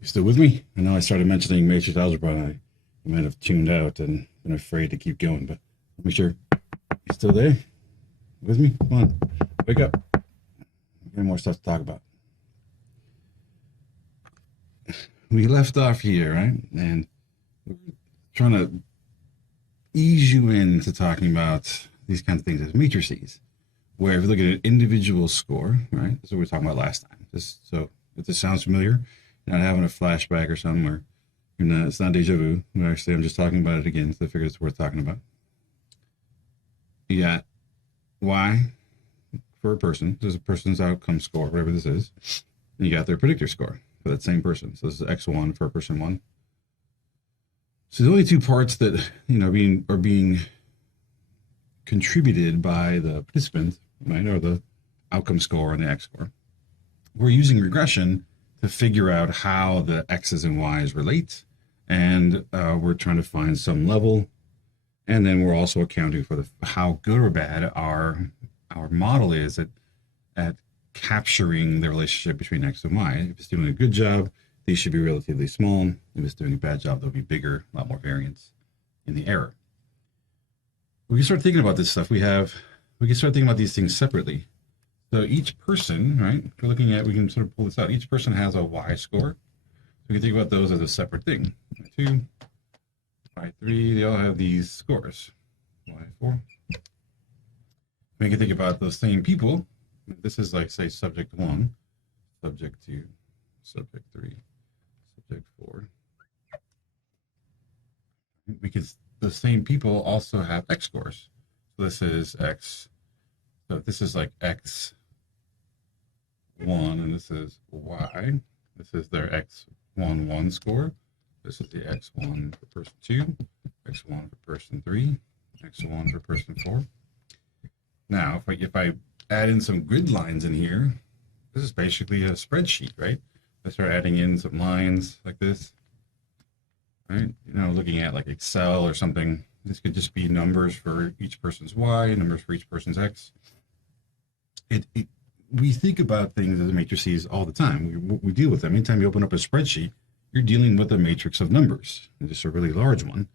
You still with me? I know I started mentioning matrix algebra and I might have tuned out and been afraid to keep going, but make sure you're still there with me. Come on, wake up. We got more stuff to talk about. We left off here, right? And we're trying to ease you into talking about these kinds of things as matrices, where if you look at an individual score, right? That's what we were talking about last time. So if this sounds familiar, you're not having a flashback or something, or you're not, it's not deja vu. Actually, I'm just talking about it again, so I figured it's worth talking about. You got Y for a person. This is a person's outcome score, whatever this is. And you got their predictor score for that same person. So this is X1 for person 1. So the only two parts that are being contributed by the participant, right, or the outcome score and the X score. We're using regression to figure out how the X's and Y's relate, and we're trying to find some level, and then we're also accounting for how good or bad our model is at capturing the relationship between X and Y. If it's doing a good job, these should be relatively small. If it's doing a bad job, they'll be bigger, a lot more variance in the error. We can start thinking about this stuff. We can start thinking about these things separately. So each person, right, we're looking at, we can sort of pull this out. Each person has a Y score. We can think about those as a separate thing. Y2, Y3, they all have these scores. Y4. We can think about those same people. This is like, say, subject 1, subject 2, subject 3, subject 4. Because the same people also have X scores. So this is X. So this is like X1, and this is Y. This is their X11 score. This is the X1 for person 2, X1 for person 3, X1 for person 4. Now, if I add in some grid lines in here, this is basically a spreadsheet, right? I start adding in some lines like this, right? Looking at like Excel or something. This could just be numbers for each person's Y, numbers for each person's X. We think about things as matrices all the time. We deal with them. Anytime you open up a spreadsheet, you're dealing with a matrix of numbers, and just a really large one.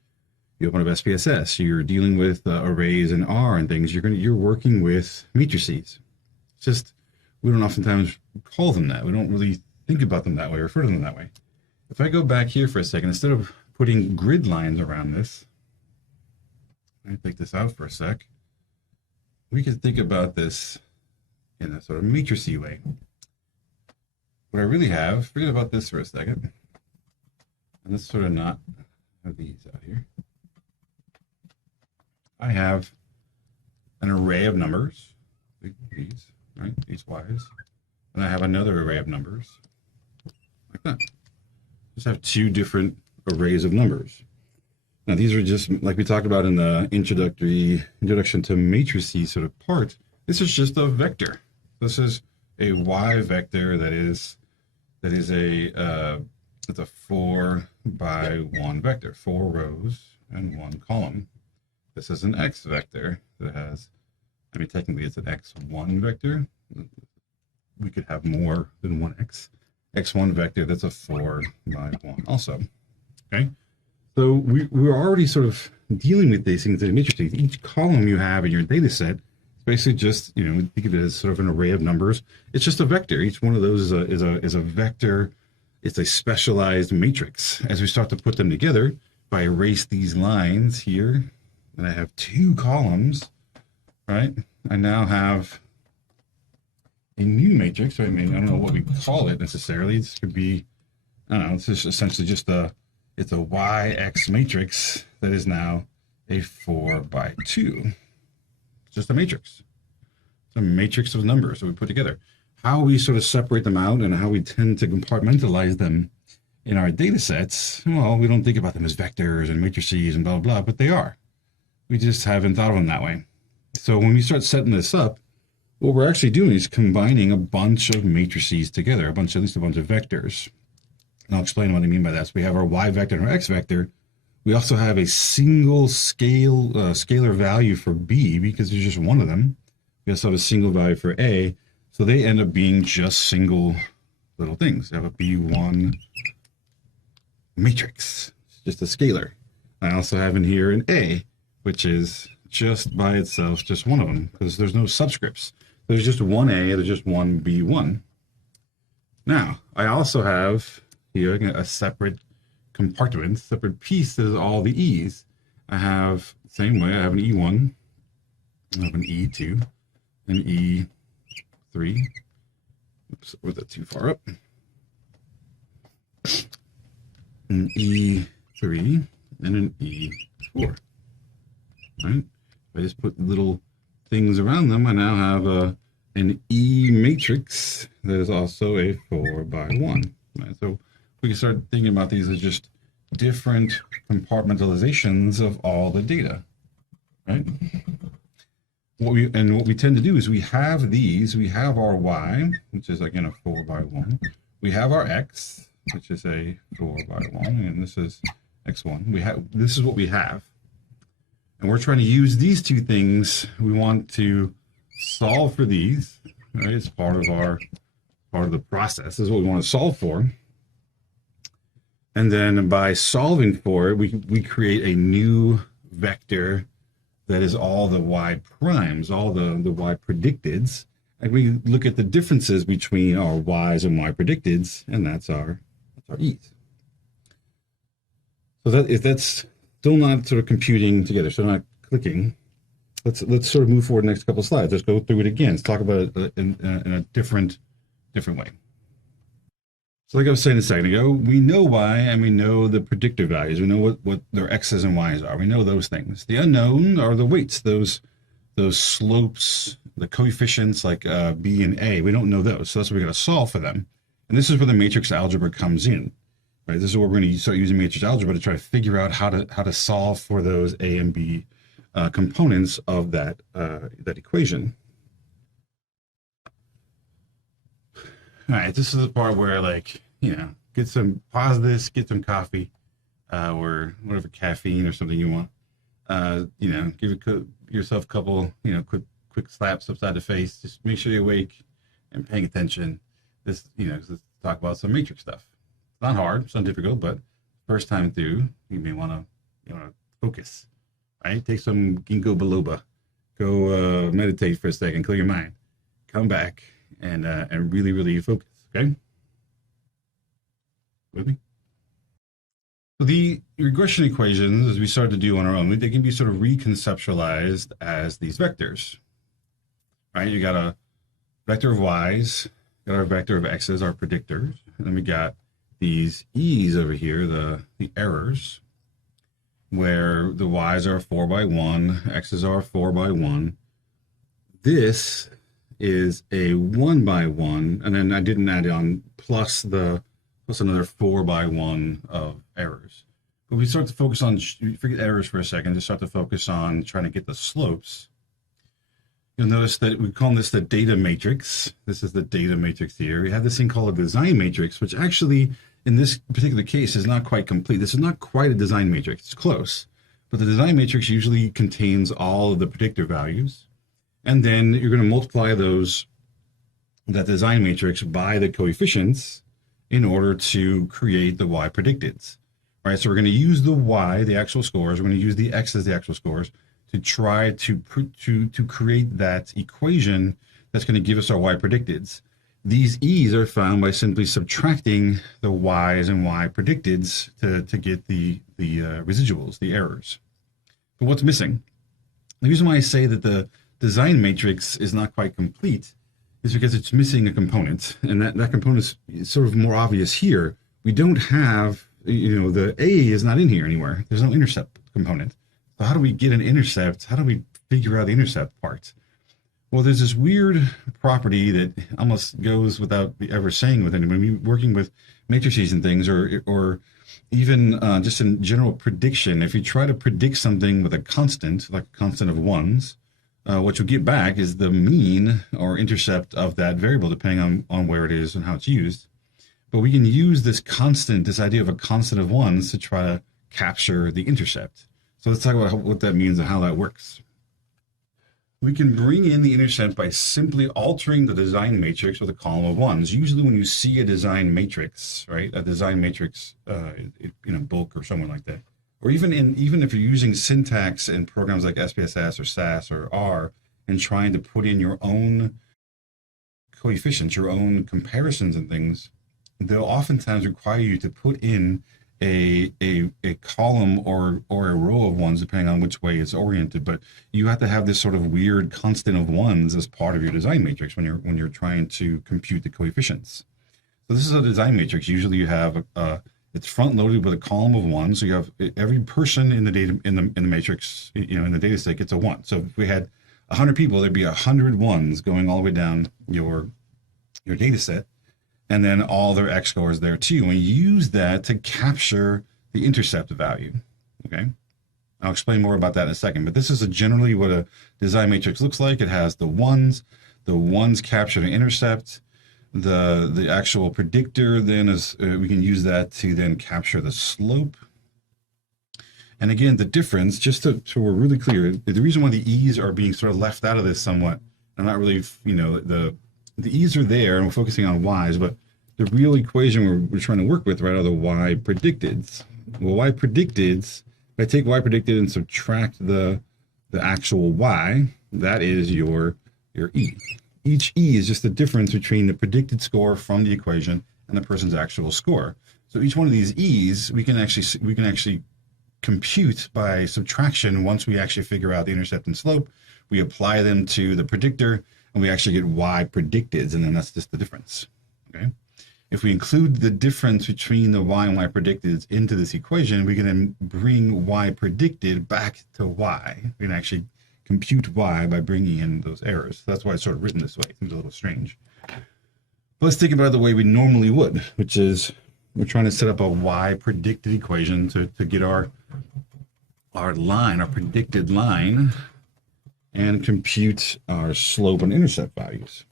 You open up SPSS, you're dealing with arrays and R and things. You're working with matrices. It's just we don't oftentimes call them that. We don't really think about them that way, refer to them that way. If I go back here for a second, instead of putting grid lines around this, let me take this out for a sec. We can think about this in a sort of matricey way. What I really have, forget about this for a second. And let's sort of not have these out here. I have an array of numbers, these, right? These Y's. And I have another array of numbers, like that. Just have two different arrays of numbers. Now these are just, like we talked about in the introduction to matrices sort of part, this is just a vector. This is a Y vector that is it's a 4 by 1 vector, 4 rows and 1 column. This is an X vector that has, technically it's an X1 vector. We could have more than one X1 vector that's a 4 by 1 also. Okay, so we're already sort of dealing with these things in matrices. Each column you have in your data set is basically just, think of it as sort of an array of numbers. It's just a vector. Each one of those is a vector. It's a specialized matrix. As we start to put them together, if I erase these lines here, and I have 2 columns, right? I now have a new matrix. So I don't know what we call it necessarily. This could be, I don't know, it's just essentially just it's a YX matrix that is now a 4 by 2. It's just a matrix. It's a matrix of numbers that we put together. How we sort of separate them out and how we tend to compartmentalize them in our data sets, well, we don't think about them as vectors and matrices and blah, blah, blah, but they are. We just haven't thought of them that way. So when we start setting this up, what we're actually doing is combining a bunch of matrices together, at least a bunch of vectors. And I'll explain what I mean by that. So we have our Y vector and our X vector. We also have a single scalar value for B because there's just one of them. We also have a single value for A. So they end up being just single little things. You have a B1 matrix. It's just a scalar. I also have in here an A, which is just by itself, just one of them, because there's no subscripts. There's just one A, there's just one B1. Now, I also have here a separate compartment, separate piece that is all the E's. I have, same way, I have an E1, I have an E2, an E3. Oops, was that too far up? An E3 and an E4. Right? If I just put little things around them, I now have an E matrix that is also a 4 by 1. Right? So we can start thinking about these as just different compartmentalizations of all the data. Right? What we tend to do is we have these, we have our Y, which is again a 4 by 1. We have our X, which is a 4 by 1, and this is X1. This is what we have. And we're trying to use these two things. We want to solve for these, right? It's part of the process. This is what we want to solve for. And then by solving for it, we create a new vector that is all the Y primes, all the Y predicteds. And we look at the differences between our Y's and Y predicteds, and that's our E's. So that if that's still not sort of computing together, so not clicking, let's sort of move forward the next couple of slides. Let's go through it again. Let's talk about it in a different way. So like I was saying a second ago, we know Y and we know the predictor values. We know what their X's and Y's are. We know those things. The unknown are the weights, those slopes, the coefficients like B and A. We don't know those. So that's what we got to solve for them. And this is where the matrix algebra comes in. Right? This is where we're going to start using matrix algebra to try to figure out how to solve for those A and B components of that equation. All right, this is the part where, like, pause this, get some coffee, or whatever caffeine or something you want. Give yourself a couple, quick slaps upside the face. Just make sure you're awake and paying attention. Let's talk about some matrix stuff. It's not hard, it's not difficult, but first time through, you may want to, focus. Right? Take some ginkgo biloba. Go meditate for a second, clear your mind. Come back and really focus. Okay? With me? So the regression equations, as we started to do on our own, they can be sort of reconceptualized as these vectors. Right? You got a vector of Y's, got our vector of X's, our predictors, and then we got these E's over here, the errors, where the Y's are 4 by 1, X's are 4 by 1. This is a 1 by 1, and then I didn't add on plus another 4 by 1 of errors. But we start to focus on, forget errors for a second, just start to focus on trying to get the slopes. You'll notice that we call this the data matrix. This is the data matrix here. We have this thing called a design matrix, which actually, in this particular case, is not quite complete. This is not quite a design matrix. It's close. But the design matrix usually contains all of the predictor values. And then you're going to multiply that design matrix by the coefficients in order to create the Y predicteds. Right? So we're going to use the Y, the actual scores. We're going to use the X as the actual scores to try to create that equation that's going to give us our Y predicteds. These E's are found by simply subtracting the Y's and Y predicteds to get the residuals, the errors. But what's missing? The reason why I say that the design matrix is not quite complete is because it's missing a component, and that component is sort of more obvious here. We don't have, the A is not in here anywhere. There's no intercept component. So how do we get an intercept? How do we figure out the intercept part? Well, there's this weird property that almost goes without ever saying with anyone. When we're working with matrices and things, or even just in general prediction, if you try to predict something with a constant, like a constant of ones, what you'll get back is the mean or intercept of that variable, depending on where it is and how it's used. But we can use this constant, this idea of a constant of ones, to try to capture the intercept. So let's talk about what that means and how that works. We can bring in the intercept by simply altering the design matrix with a column of ones. Usually when you see a design matrix, right, a design matrix in a book or somewhere like that, or even if you're using syntax in programs like SPSS or SAS or R and trying to put in your own coefficients, your own comparisons and things, they'll oftentimes require you to put in a column or a row of ones, depending on which way it's oriented. But you have to have this sort of weird constant of ones as part of your design matrix when you're trying to compute the coefficients. So this is a design matrix. Usually you have it's front loaded with a column of ones. So you have every person in the data in the matrix, in the data set gets a one. So if we had 100 people, there'd be 100 ones going all the way down your data set. And then all their X scores there too. And you use that to capture the intercept value, okay? I'll explain more about that in a second, but this is generally what a design matrix looks like. It has the ones capture the intercept, the actual predictor then is, we can use that to then capture the slope. And again, the difference, just so we're really clear, the reason why the E's are being sort of left out of this somewhat, I'm not really, the E's are there and we're focusing on Y's, but the real equation we're trying to work with, right, are the Y predicteds. Well, Y predicteds, if I take Y predicted and subtract the actual Y, that is your E. Each E is just the difference between the predicted score from the equation and the person's actual score. So each one of these E's, we can actually compute by subtraction. Once we actually figure out the intercept and slope, we apply them to the predictor, and we actually get Y predicteds, and then that's just the difference, okay? If we include the difference between the Y and Y predicteds into this equation, we can then bring Y predicted back to Y. We can actually compute Y by bringing in those errors. That's why it's sort of written this way. It seems a little strange. But let's think about it the way we normally would, which is we're trying to set up a Y predicted equation to get our line, our predicted line, and compute our slope and intercept values.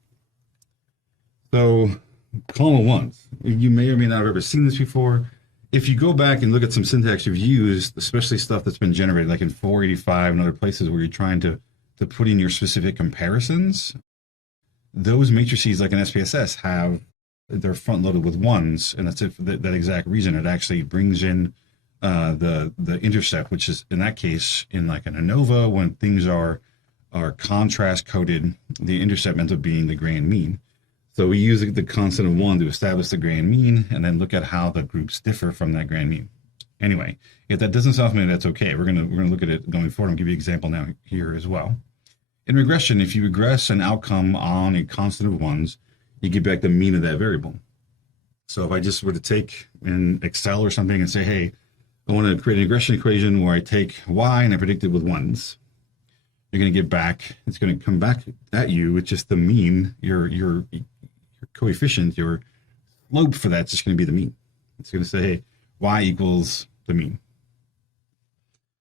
So column of ones, you may or may not have ever seen this before. If you go back and look at some syntax you've used, especially stuff that's been generated like in 485 and other places where you're trying to put in your specific comparisons, those matrices like an SPSS they're front loaded with ones, and that's it for that exact reason. It actually brings in the intercept, which is in that case in like an ANOVA, when things are contrast coded, the intercept ends up being the grand mean. So we use the constant of 1 to establish the grand mean and then look at how the groups differ from that grand mean. Anyway, if that doesn't sound familiar, that's okay. We're gonna look at it going forward and give you an example now here as well. In regression, if you regress an outcome on a constant of 1s, you get back the mean of that variable. So if I just were to take in Excel or something and say, hey, I want to create a regression equation where I take Y and I predict it with 1s, you're going to get back, it's going to come back at you with just the mean, your coefficient, your slope for that's just going to be the mean. It's going to say, hey, Y equals the mean.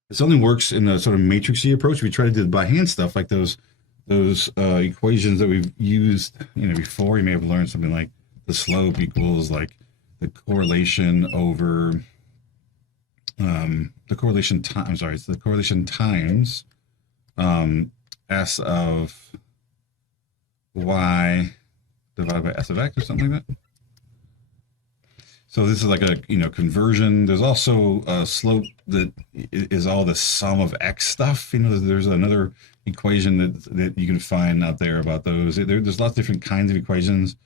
This only works in the sort of matrixy approach. We try to do by hand stuff like those equations that we've used, before. You may have learned something like the slope equals like the correlation over the correlation times S of Y divided by S of X or something like that. So this is like a conversion. There's also a slope that is all the sum of X stuff. There's another equation that you can find out there about those. There's lots of different kinds of equations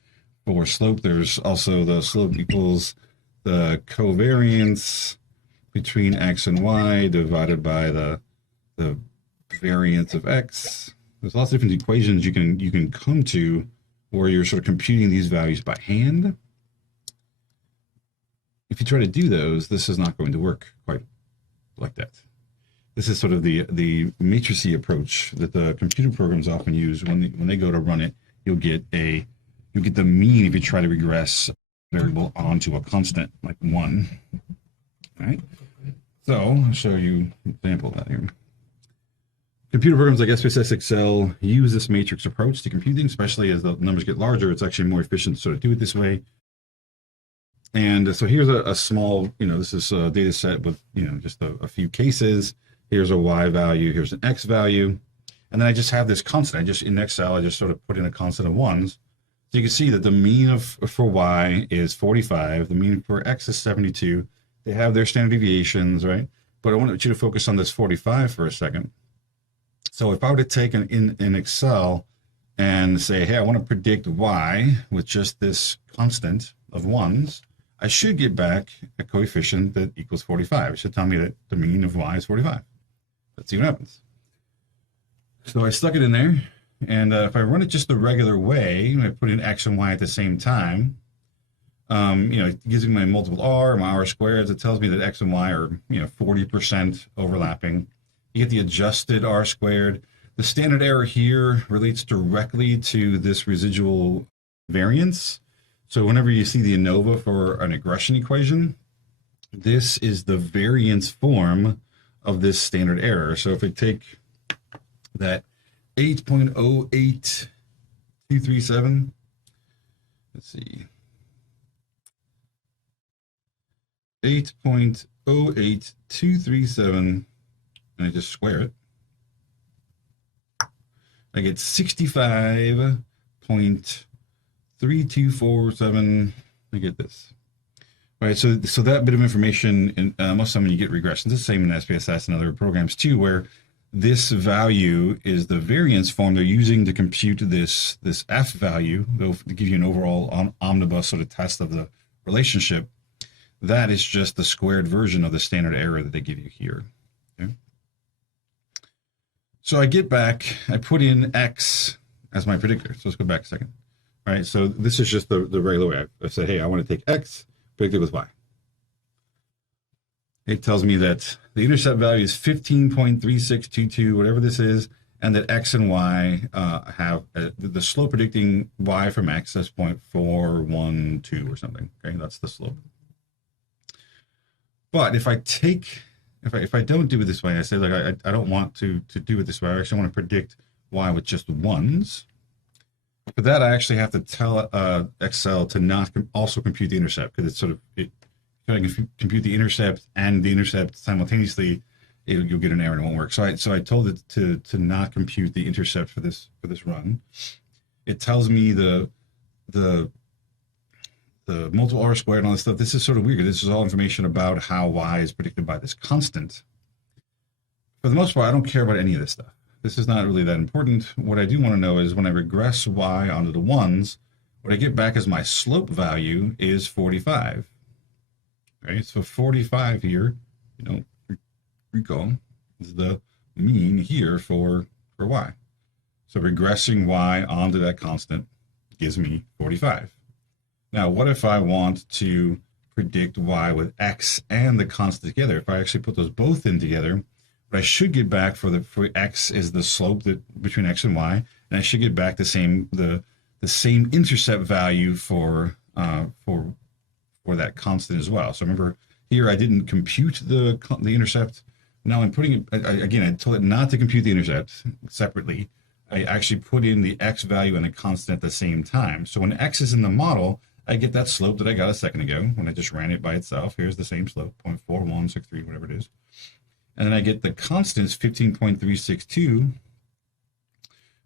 for slope. There's also the slope equals the covariance between X and Y divided by the variance of X. There's lots of different equations you can come to where you're sort of computing these values by hand. If you try to do those, this is not going to work quite like that. This is sort of the matricy approach that the computer programs often use. When they go to run it, you'll get the mean if you try to regress a variable onto a constant like 1. All right. So I'll show you an example of that here. Computer programs like SPSS, Excel use this matrix approach to compute things, especially as the numbers get larger. It's actually more efficient to sort of do it this way. And so here's a small, this is a data set with, just a few cases. Here's a Y value, here's an X value. And then I just have this constant. In Excel, I just sort of put in a constant of ones. So you can see that the mean for y is 45. The mean for x is 72. They have their standard deviations, right? But I want you to focus on this 45 for a second. So if I were to take in Excel and say, hey, I want to predict y with just this constant of ones, I should get back a coefficient that equals 45. It should tell me that the mean of y is 45. Let's see what happens. So I stuck it in there, and if I run it just the regular way, I put in x and y at the same time, it gives me my multiple r, my r squareds. It tells me that x and y are 40% overlapping. You get the adjusted r squared. The standard error here relates directly to this residual variance. So whenever you see the ANOVA for an regression equation, this is the variance form of this standard error. So if I take that 8.08237, let's see, 8.08237, and I just square it, I get 65.3247. I get this. All right, so that bit of information, and most of the time when you get regressions, it's the same in SPSS and other programs too, where this value is the variance form they're using to compute this F value, to give you an overall omnibus sort of test of the relationship. That is just the squared version of the standard error that they give you here. Okay? So I get back, I put in x as my predictor. So let's go back a second. All right, so this is just the regular way. I said, hey, I want to take x, predict it with y. It tells me that the intercept value is 15.3622, whatever this is, and that x and y have the slope predicting y from x is 0.412 or something. Okay, that's the slope. But if I don't do it this way, I say, like, I don't want to do it this way. I actually want to predict y with just ones. For that, I actually have to tell Excel to not also compute the intercept, because it's sort of, if I can compute the intercept and the intercept simultaneously, you'll get an error and it won't work. So I told it to not compute the intercept for this run. It tells me the multiple r squared and all this stuff. This is sort of weird. This is all information about how y is predicted by this constant. For the most part, I don't care about any of this stuff. This is not really that important. What I do want to know is when I regress y onto the ones, what I get back as my slope value is 45. Right? So 45 here, recall, is the mean here for y. So regressing y onto that constant gives me 45. Now, what if I want to predict y with x and the constant together? If I actually put those both in together, what I should get back for x is the slope between x and y, and I should get back the same intercept value for that constant as well. So remember here, I didn't compute the intercept. Now I'm putting it again. I told it not to compute the intercept separately. I actually put in the x value and the constant at the same time. So when x is in the model, I get that slope that I got a second ago when I just ran it by itself. Here's the same slope, 0.4163, whatever it is. And then I get the constants, 15.362,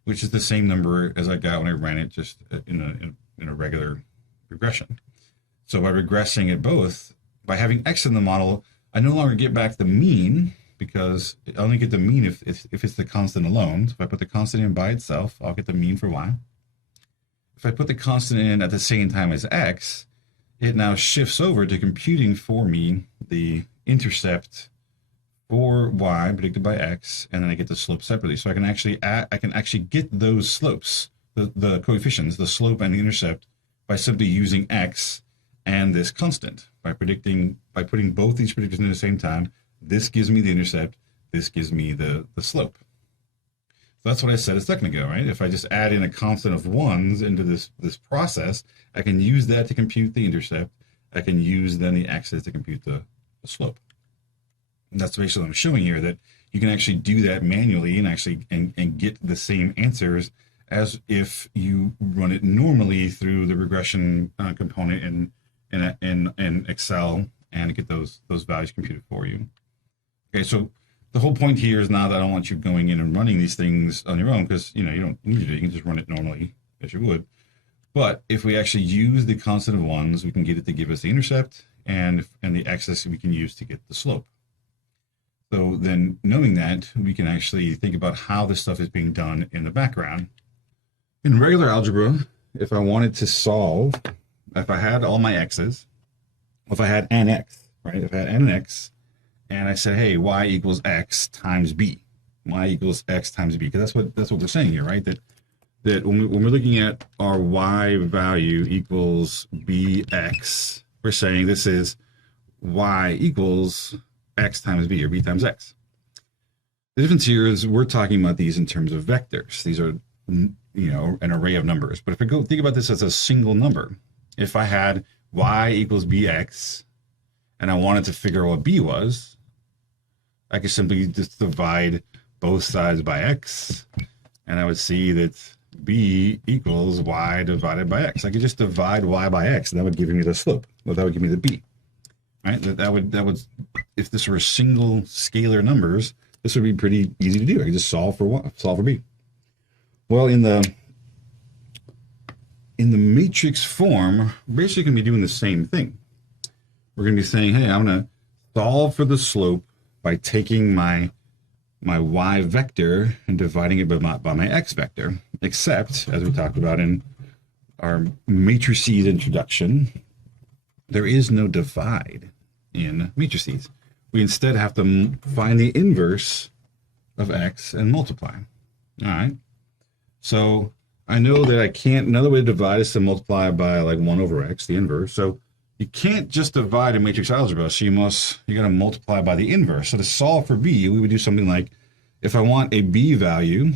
which is the same number as I got when I ran it just in a regular regression. So by regressing at both, by having x in the model, I no longer get back the mean, because I only get the mean if it's the constant alone. So if I put the constant in by itself, I'll get the mean for y. If I put the constant in at the same time as x, it now shifts over to computing for me the intercept for y predicted by x, and then I get the slope separately. So I can actually get those slopes, the coefficients, the slope and the intercept, by simply using x and this constant. By putting both these predictors in at the same time, this gives me the intercept, this gives me the slope. So that's what I said a second ago, right? If I just add in a constant of ones into this process, I can use that to compute the intercept. I can use then the x's to compute the slope. And that's basically what I'm showing here, that you can actually do that manually and get the same answers as if you run it normally through the regression component in Excel and get those values computed for you. Okay, so the whole point here is not that I don't want you going in and running these things on your own, because you don't need to. You can just run it normally as you would. But if we actually use the constant of ones, we can get it to give us the intercept, and the x we can use to get the slope. So then, knowing that, we can actually think about how this stuff is being done in the background. In regular algebra, if I wanted to solve, if I had all my x's, if I had an x, right? If I had an x, and I said, hey, y equals x times b, y equals x times b, because that's what we're saying here, right? That when we're looking at our y value equals bx, we're saying this is y equals x times b, or b times x. The difference here is we're talking about these in terms of vectors. These are, an array of numbers. But if I go think about this as a single number, if I had y equals bx, and I wanted to figure out what b was, I could simply just divide both sides by x, and I would see that b equals y divided by x. I could just divide y by x, and that would give me the slope. Well, that would give me the b. Right? That would, if this were single scalar numbers, this would be pretty easy to do. I could just solve for b. Well, in the matrix form, we're basically going to be doing the same thing. We're going to be saying, hey, I'm going to solve for the slope by taking my y vector and dividing it by my x vector, except, as we talked about in our matrices introduction, there is no divide in matrices. We instead have to find the inverse of x and multiply. All right. So I know that I can't, another way to divide is to multiply by like 1 over x, the inverse. So you can't just divide in matrix algebra. So you got to multiply by the inverse. So to solve for b, we would do something like, if I want a b value,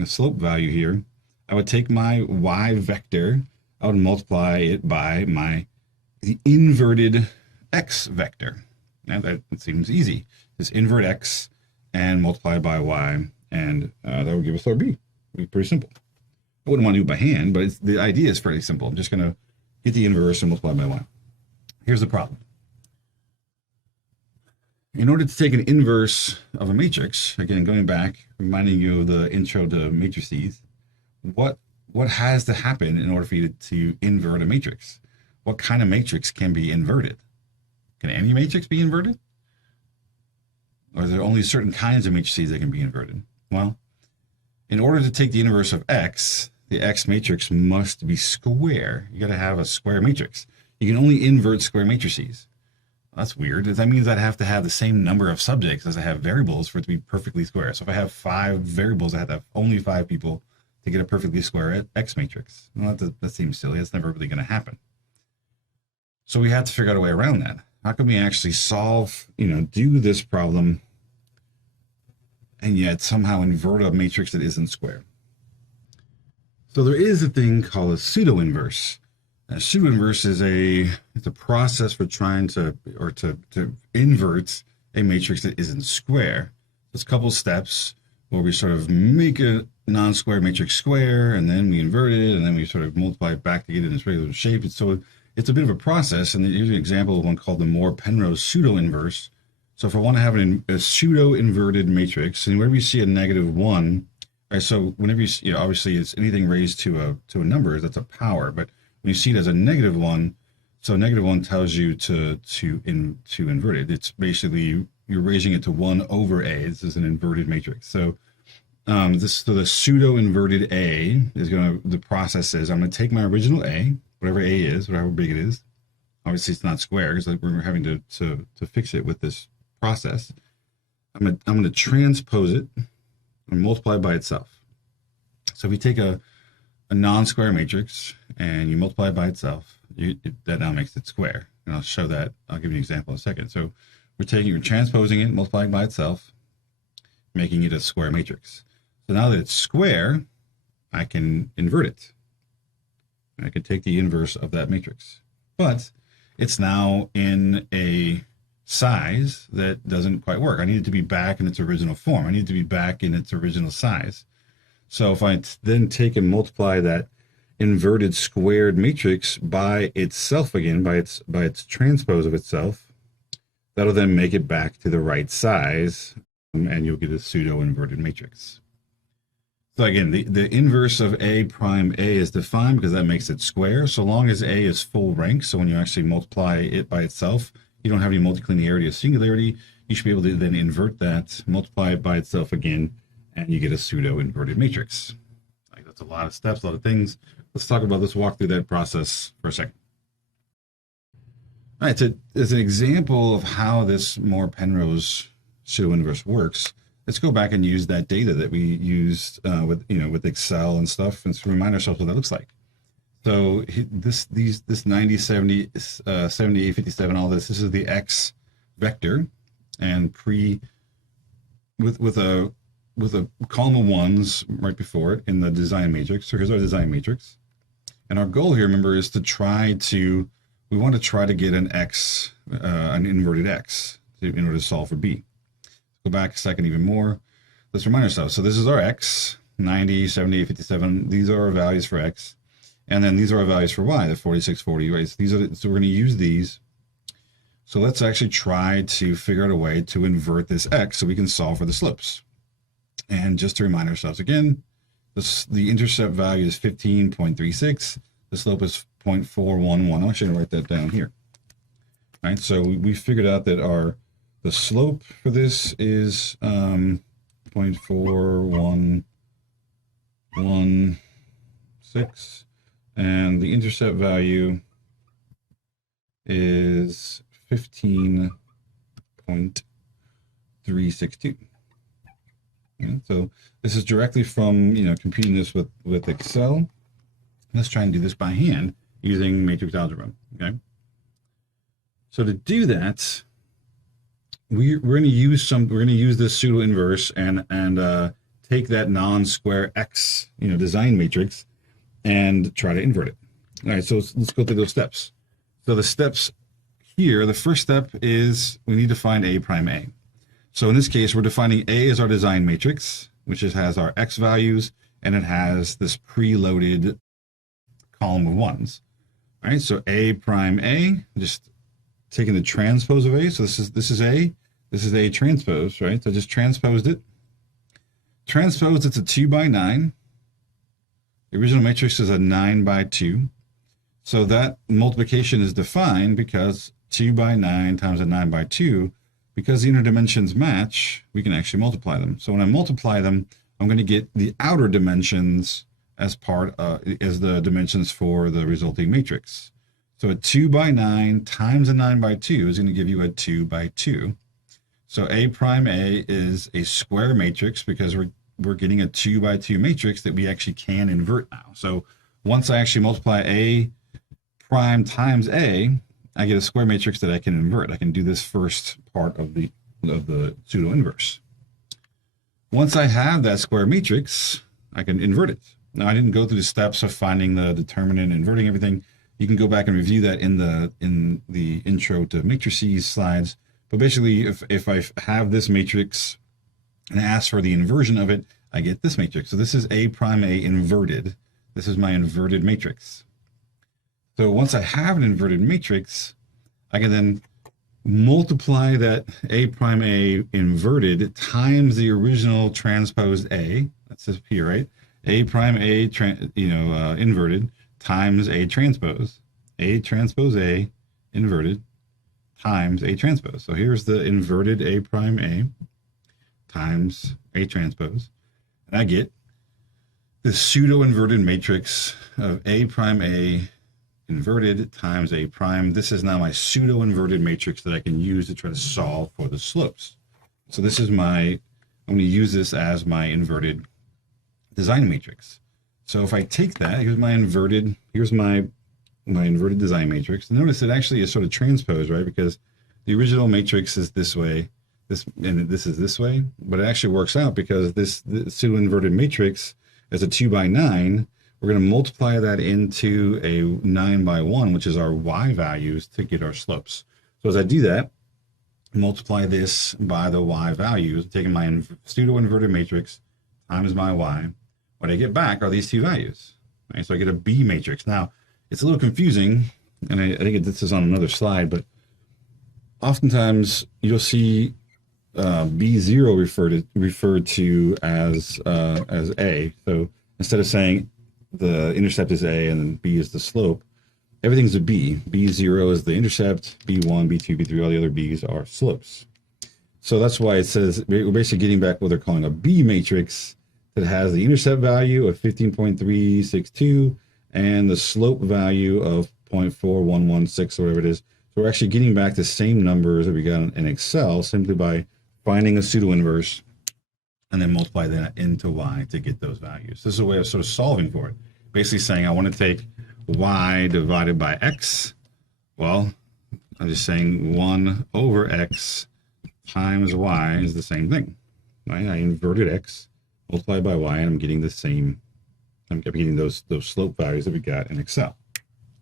a slope value here, I would take my y vector, I would multiply it by the inverted x vector. Now that seems easy. Just invert x and multiply by y, and that would give us our b. It would be pretty simple. I wouldn't want to do it by hand, but the idea is fairly simple. I'm just going to get the inverse and multiply by y. Here's the problem. In order to take an inverse of a matrix, again, going back, reminding you of the intro to matrices, what has to happen in order for you to invert a matrix? What kind of matrix can be inverted? Can any matrix be inverted? Or are there only certain kinds of matrices that can be inverted? Well, in order to take the inverse of x, the x matrix must be square. You got to have a square matrix. You can only invert square matrices. Well, that's weird. That means I'd have to have the same number of subjects as I have variables for it to be perfectly square. So if I have 5 variables, I have to have only 5 people to get a perfectly square x matrix. Well, that seems silly. That's never really going to happen. So we have to figure out a way around that. How can we actually solve, do this problem and yet somehow invert a matrix that isn't square? So there is a thing called a pseudoinverse. A pseudoinverse is it's a process for trying to invert a matrix that isn't square. There's a couple steps where we sort of make a non-square matrix square, and then we invert it, and then we sort of multiply it back to get it in its regular shape. So it's a bit of a process, and here's an example of one called the Moore-Penrose pseudoinverse. So if I want to have a pseudo-inverted matrix, and whenever you see a -1, right, so whenever obviously it's anything raised to a number, that's a power, but when you see it as a -1, so -1 tells you to invert it. It's basically you're raising it to 1 over a. This is an inverted matrix. So the pseudo-inverted a is the process is I'm going to take my original a, whatever a is, whatever big it is. Obviously it's not square because we're having to fix it with this process. I'm going to transpose it and multiply by itself. So if you take a non-square matrix and you multiply it by itself, that now makes it square. And I'll show that. I'll give you an example in a second. So we're transposing it, multiplying by itself, making it a square matrix. So now that it's square, I can invert it. And I can take the inverse of that matrix. But it's now in a size that doesn't quite work. I need it to be back in its original form. I need it to be back in its original size. So if I then take and multiply that inverted squared matrix by itself again, by its transpose of itself, that'll then make it back to the right size and you'll get a pseudo-inverted matrix. So again, the inverse of A prime A is defined because that makes it square. So long as A is full rank, so when you actually multiply it by itself, you don't have any multilinearity or singularity, you should be able to then invert that, multiply it by itself again, and you get a pseudo-inverted matrix. Like, that's a lot of steps, a lot of things. Let's talk about, let's walk through that process for a second. All right, so as an example of how this Moore Penrose pseudo-inverse works, let's go back and use that data that we used with Excel and stuff, and to remind ourselves what that looks like. So this 90, 70, 78, 57, all this is the X vector, and with a column of ones right before it in the design matrix. So here's our design matrix, and our goal here, remember, is to we want to try to get an X, an inverted X, in order to solve for B. Go back a second even more. Let's remind ourselves. So this is our X, 90, 78, 57. These are our values for X. And then these are our values for Y, the 46, 40, right? So so we're going to use these. So let's actually try to figure out a way to invert this X so we can solve for the slopes. And just to remind ourselves again, the intercept value is 15.36. The slope is 0.411. I'm actually going to write that down here. All right, so we figured out that the slope for this is 0.4116, and the intercept value is 15.362. Okay, so this is directly from computing this with Excel. Let's try and do this by hand using matrix algebra. Okay. So to do that, we're going to use this pseudo inverse and take that non-square X design matrix and try to invert it. All right, so let's go through those steps. So the steps here, the first step is we need to find A prime A. So in this case, we're defining A as our design matrix, which has our X values, and it has this preloaded column of ones. All right, so A prime A, just taking the transpose of A. So this is A. This is A transpose, right? So I just transposed it. Transposed, it's a 2 by 9. The original matrix is a 9 by 2. So that multiplication is defined because 2 by 9 times a 9 by 2, because the inner dimensions match, we can actually multiply them. So when I multiply them, I'm going to get the outer dimensions as the dimensions for the resulting matrix. So a 2 by 9 times a 9 by 2 is going to give you a 2 by 2. So A prime A is a square matrix because we're getting a 2 by 2 matrix that we actually can invert now. So once I actually multiply A prime times A, I get a square matrix that I can invert. I can do this first part of the pseudo inverse. Once I have that square matrix, I can invert it. Now, I didn't go through the steps of finding the determinant, inverting everything. You can go back and review that in the intro to matrices slides. But basically, if I have this matrix and I ask for the inversion of it, I get this matrix. So this is A prime A inverted. This is my inverted matrix. So once I have an inverted matrix, I can then multiply that A prime A inverted times the original transposed A. That's this here, right? A prime A inverted times A transpose. A transpose A inverted times A transpose. So here's the inverted A prime A times A transpose. And I get the pseudo-inverted matrix of A prime A inverted times A prime. This is now my pseudo-inverted matrix that I can use to try to solve for the slopes. So this is I'm going to use this as my inverted design matrix. So if I take that, here's my inverted design matrix. Notice it actually is sort of transposed, right? Because the original matrix is this way, and this is this way, but it actually works out because this pseudo-inverted matrix is a 2 by 9. We're going to multiply that into a 9 by 1, which is our Y values to get our slopes. So as I do that, multiply this by the Y values, taking my pseudo-inverted matrix times my Y. What I get back are these two values. Right? So I get a B matrix. Now, it's a little confusing, and I think this is on another slide, but oftentimes you'll see B0 referred to as A. So instead of saying the intercept is A and then B is the slope, everything's a B. B0 is the intercept, B1, B2, B3, all the other B's are slopes. So that's why it says we're basically getting back what they're calling a B matrix that has the intercept value of 15.362 and the slope value of 0.4116 or whatever it is. So we're actually getting back the same numbers that we got in Excel simply by finding a pseudo-inverse and then multiply that into y to get those values. This is a way of sort of solving for it. Basically saying I want to take y divided by x. Well, I'm just saying 1 over x times y is the same thing. Right? I inverted x multiplied by y, and I'm getting the same. I'm getting those slope values that we got in Excel.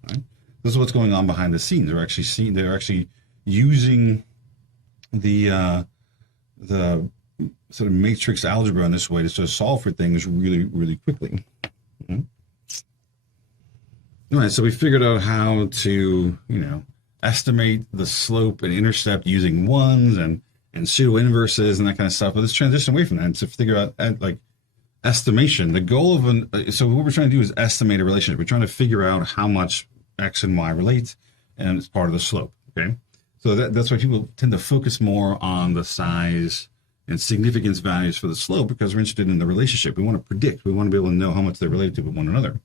Right? This is what's going on behind the scenes. They're actually using the sort of matrix algebra in this way to sort of solve for things really, really quickly. Mm-hmm. All right, so we figured out how to, estimate the slope and intercept using ones and pseudo inverses and that kind of stuff. But let's transition away from that and to figure out like estimation. The goal of so what we're trying to do is estimate a relationship. We're trying to figure out how much x and y relate, and it's part of the slope. Okay, so that's why people tend to focus more on the size and significance values for the slope, because we're interested in the relationship. We want to predict. We want to be able to know how much they're related to one another.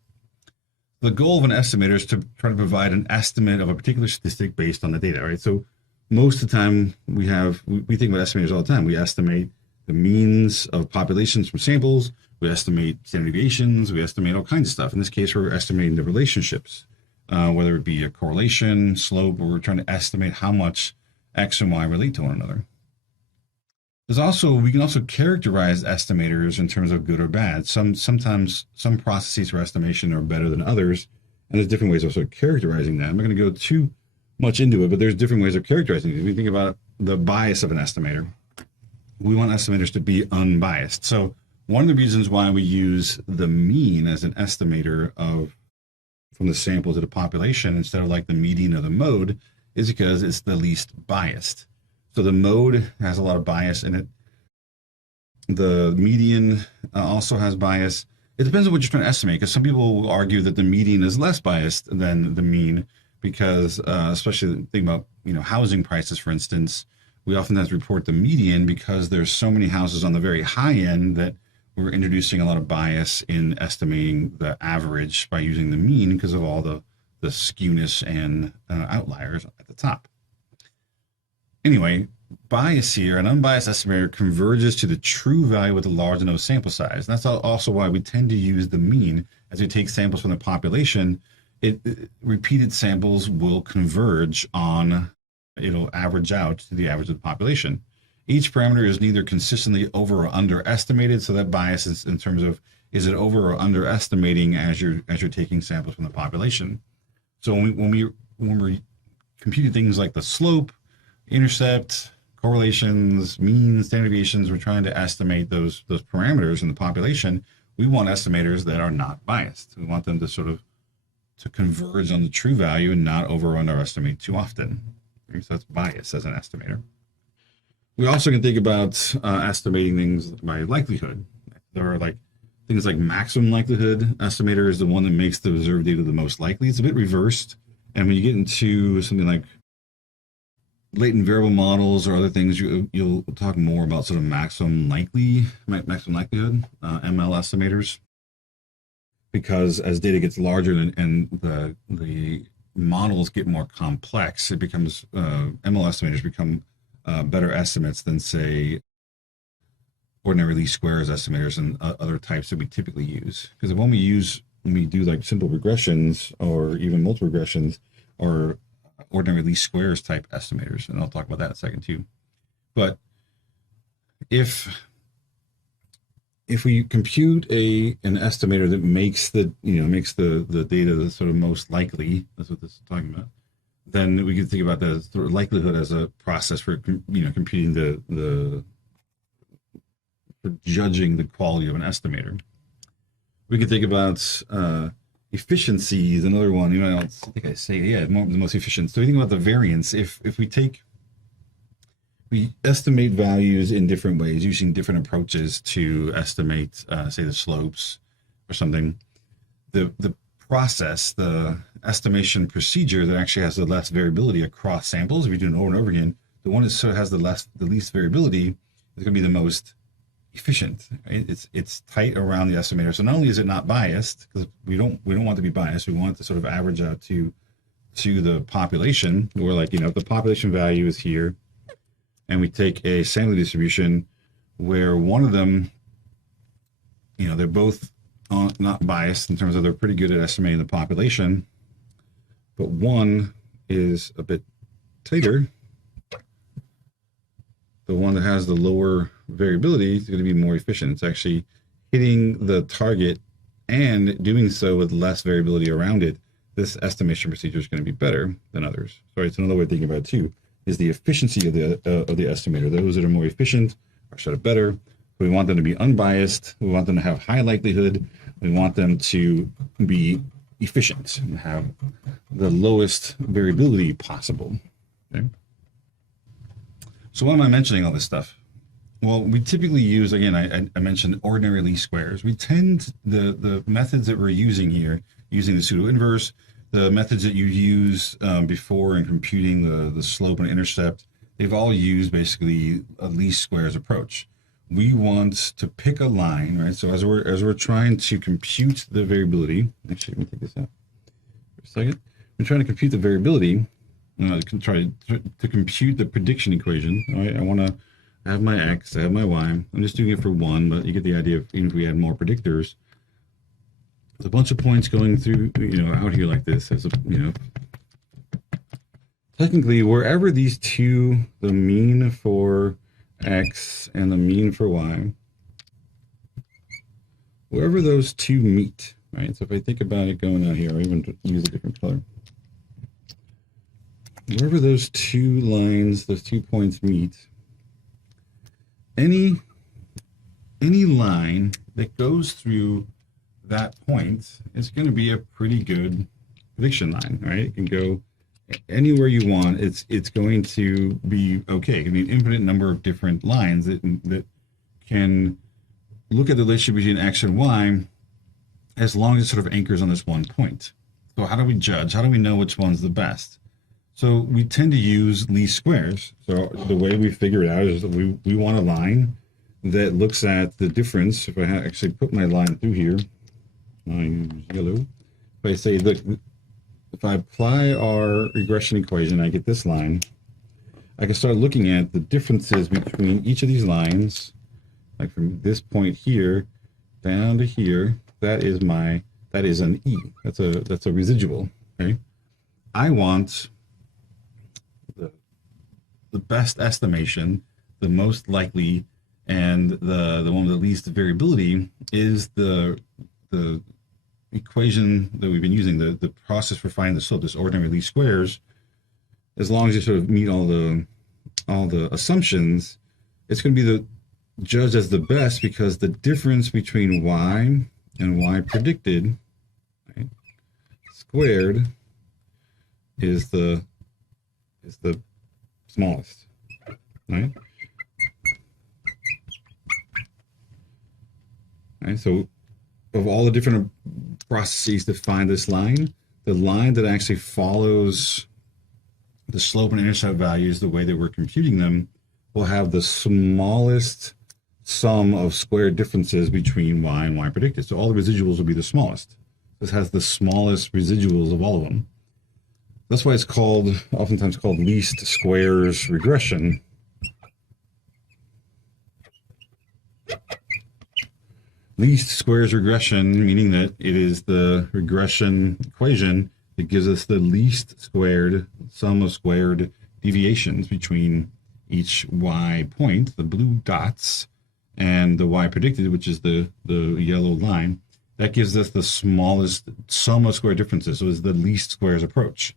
The goal of an estimator is to try to provide an estimate of a particular statistic based on the data, right? So most of the time we think about estimators all the time. We estimate the means of populations from samples. We estimate standard deviations. We estimate all kinds of stuff. In this case, we're estimating the relationships, whether it be a correlation, slope, or we're trying to estimate how much x and y relate to one another. We can also characterize estimators in terms of good or bad. Sometimes some processes for estimation are better than others, and there's different ways of sort of characterizing that. I'm not going to go too much into it, but there's different ways of characterizing it. If you think about the bias of an estimator, we want estimators to be unbiased. So one of the reasons why we use the mean as an estimator from the sample to the population instead of like the median or the mode is because it's the least biased. So the mode has a lot of bias in it. The median also has bias. It depends on what you're trying to estimate, because some people will argue that the median is less biased than the mean, because especially think about housing prices, for instance. We often have to report the median because there's so many houses on the very high end that we're introducing a lot of bias in estimating the average by using the mean because of all the skewness and outliers at the top. Anyway, bias here, an unbiased estimator converges to the true value with a large enough sample size. And that's also why we tend to use the mean. As we take samples from the population, repeated samples will converge on, it'll average out to the average of the population. Each parameter is neither consistently over or underestimated, so that bias is in terms of, is it over or underestimating as you're taking samples from the population. So when we're computing things like the slope, intercept, correlations, means, standard deviations, we're trying to estimate those parameters in the population. We want estimators that are not biased. We want them to to converge on the true value and not over or underestimate too often. Okay, so that's bias as an estimator. We also can think about estimating things by likelihood. There are things like maximum likelihood estimator is the one that makes the observed data the most likely. It's a bit reversed. And when you get into something like latent variable models or other things, you'll talk more about sort of maximum likelihood, ML estimators, because as data gets larger and the models get more complex, it becomes ML estimators become better estimates than, say, ordinary least squares estimators and other types that we typically use. Because when we do like simple regressions or even multiple regressions or ordinary least squares type estimators, and I'll talk about that in a second too. But if we compute an estimator that makes the data the sort of most likely, that's what this is talking about, then we can think about the sort of likelihood as a process for computing for judging the quality of an estimator. We can think about efficiency is another one. I think I say the most efficient. So we think about the variance. If we take we estimate values in different ways using different approaches to estimate, say, the slopes or something. The process, the estimation procedure that actually has the less variability across samples, if you do it over and over again, the one that sort of has the least variability is going to be the most efficient. Right? It's tight around the estimator. So not only is it not biased, because we don't want to be biased, we want it to sort of average out to the population. Or like, if the population value is here, and we take a sampling distribution where one of them, they're both not biased in terms of they're pretty good at estimating the population, but one is a bit tighter. The one that has the lower variability is going to be more efficient. It's actually hitting the target and doing so with less variability around it. This estimation procedure is going to be better than others. Sorry, it's another way of thinking about it too, is the efficiency of the estimator. Those that are more efficient are sort of better. We want them to be unbiased. We want them to have high likelihood. We want them to be efficient and have the lowest variability possible. Okay? So why am I mentioning all this stuff? Well, we typically use, again, I mentioned ordinary least squares. We tend, the methods that we're using here, using the pseudo-inverse, the methods that you use before in computing the slope and intercept, they've all used basically a least squares approach. We want to pick a line, right? So as we're trying to compute the variability, actually, let me take this out for a second. We're trying to compute the variability, try to compute the prediction equation. All right, I want to have my x, I have my y. I'm just doing it for one, but you get the idea of even if we had more predictors. There's a bunch of points going through, out here like this. As technically, wherever these two, the mean for x and the mean for y, wherever those two meet, right? So if I think about it going out here, or even use a different color, wherever those two lines, those 2 points meet, any line that goes through that point is going to be a pretty good prediction line, right? It can go anywhere you want. It's going to be okay. I mean, infinite number of different lines that can look at the relationship between x and y as long as it sort of anchors on this one point. So how do we judge? How do we know which one's the best? So we tend to use least squares. So the way we figure it out is that we want a line that looks at the difference. If I actually put my line through here, I use yellow. If I say, look, if I apply our regression equation, I get this line. I can start looking at the differences between each of these lines, like from this point here down to here. That is an E. That's a residual. Okay. I want the best estimation, the most likely, and the one with the least variability is the equation that we've been using, the process for finding the slope, this ordinary least squares. As long as you sort of meet all the assumptions, it's going to be judged as the best because the difference between y and y predicted, right, squared is the smallest, right? Right, so of all the different processes to find this line, the line that actually follows the slope and intercept values the way that we're computing them will have the smallest sum of square differences between y and y predicted. So all the residuals will be the smallest. This has the smallest residuals of all of them. That's why it's oftentimes called least squares regression. Least squares regression, meaning that it is the regression equation that gives us the least squared sum of squared deviations between each y point, the blue dots, and the y predicted, which is the yellow line. That gives us the smallest sum of square differences. So it's the least squares approach.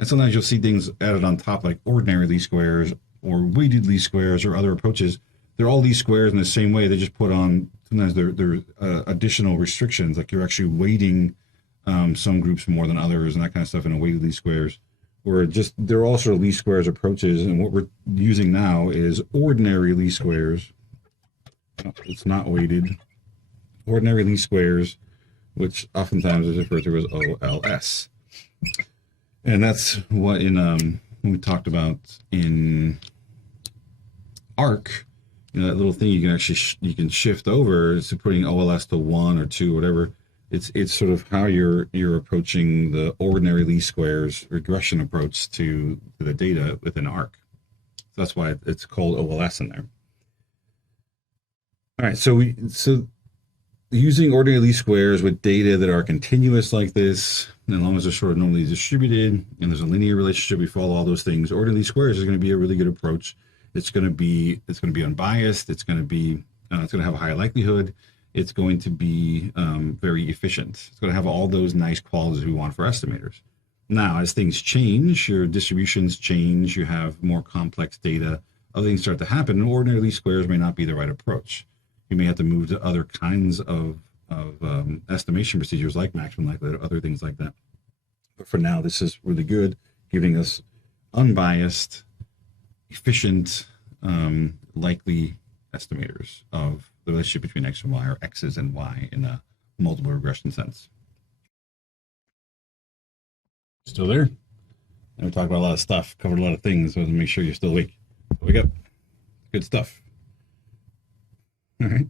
And sometimes you'll see things added on top like ordinary least squares or weighted least squares or other approaches. They're all least squares in the same way. They just put on, sometimes they're additional restrictions, like you're actually weighting some groups more than others and that kind of stuff in a weighted least squares. we're just, they're all sort of least squares approaches, and what we're using now is ordinary least squares. It's not weighted. Ordinary least squares, which oftentimes is referred to as OLS. And that's what when we talked about in ARC, that little thing you can actually you can shift over to putting OLS to 1 or 2, whatever. It's sort of how you're approaching the ordinary least squares regression approach to the data within ARC. So that's why it's called OLS in there. All right, so using ordinary least squares with data that are continuous like this, as long as they're sort of normally distributed and there's a linear relationship, we follow all those things. Ordinary least squares is going to be a really good approach. It's going to be unbiased. It's going to have a high likelihood. It's going to be very efficient. It's going to have all those nice qualities we want for estimators. Now, as things change, your distributions change, you have more complex data, other things start to happen, and ordinary least squares may not be the right approach. You may have to move to other kinds of estimation procedures like maximum likelihood or other things like that. But for now, this is really good, giving us unbiased, efficient, likely estimators of the relationship between x and y, or x's and y in a multiple regression sense. Still there? And we talked about a lot of stuff, covered a lot of things, so to make sure you're still awake. Wake up. Good stuff. All right.